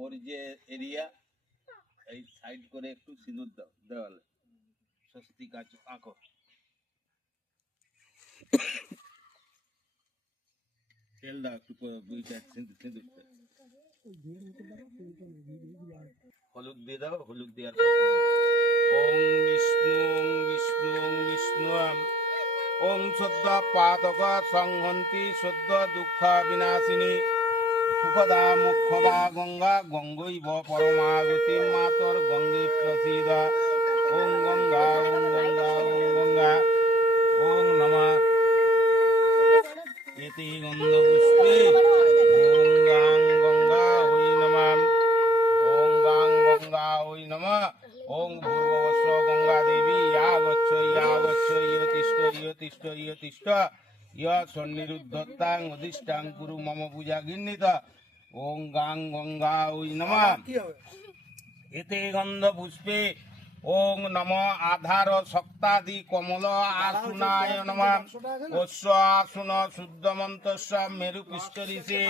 ওর যে এরিয়া এই সাইড করে একটু সিঁদুর দাও, দেওয়ালে। স্বস্তি গাছ আঁকো। তেল দাও একটু বুইটা সিঁদুর সিঁদুরটা হলুদ দিয়ে দাও, হলুদ দেওয়ার ওম বিষ্ণু বিষ্ণু বিষ্ণু ওম শুদ্ধ পাতক সংহন্তি শুদ্ধ দুঃখ বিনাশিনী। সুখদা মুখদা গঙ্গা, গঙ্গৈব পরমাগতি মাতর, গঙ্গে প্রসিদ। ওম গঙ্গা ওম গঙ্গা ওম গঙ্গা, ওম নম। এতে গন্ধ পুষ্পে ওম গাং গঙ্গা ওই নম ওম গাং গঙ্গা ওই নম। ওম ভূর্ভবস্ব গঙ্গা দেবী ইয়া গচ্ছ ইয়া গচ্ছ ইয় তিষ্ঠ ইয় তিষ্ঠ ইয় তিষ্ঠ ইয় সন্নিরুদ্ধতাং অধিষ্ঠাং কুরু মম পূজা গিন্নিত ওং গাং গঙ্গা ওই নম এতে গন্ধ পুষ্পে ওং নম আধার শক্তাদি কমল আসুনায় নম অশ্ব আসুন শুদ্ধ মন্তস্ব মেরু পৃষ্ঠরিষে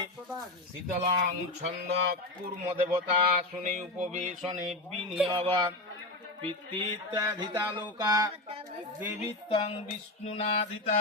শীতলাং ছন্দ কুর্ম দেবতা শুনে উপবেশনে বিনিয়োগ পিতৃত্যাধিতা লোকা দেবীত্বং বিষ্ণুনাধিতা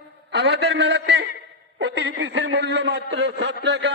আমাদের মেলাতে প্রতি পিসের মূল্য মাত্র সাত টাকা।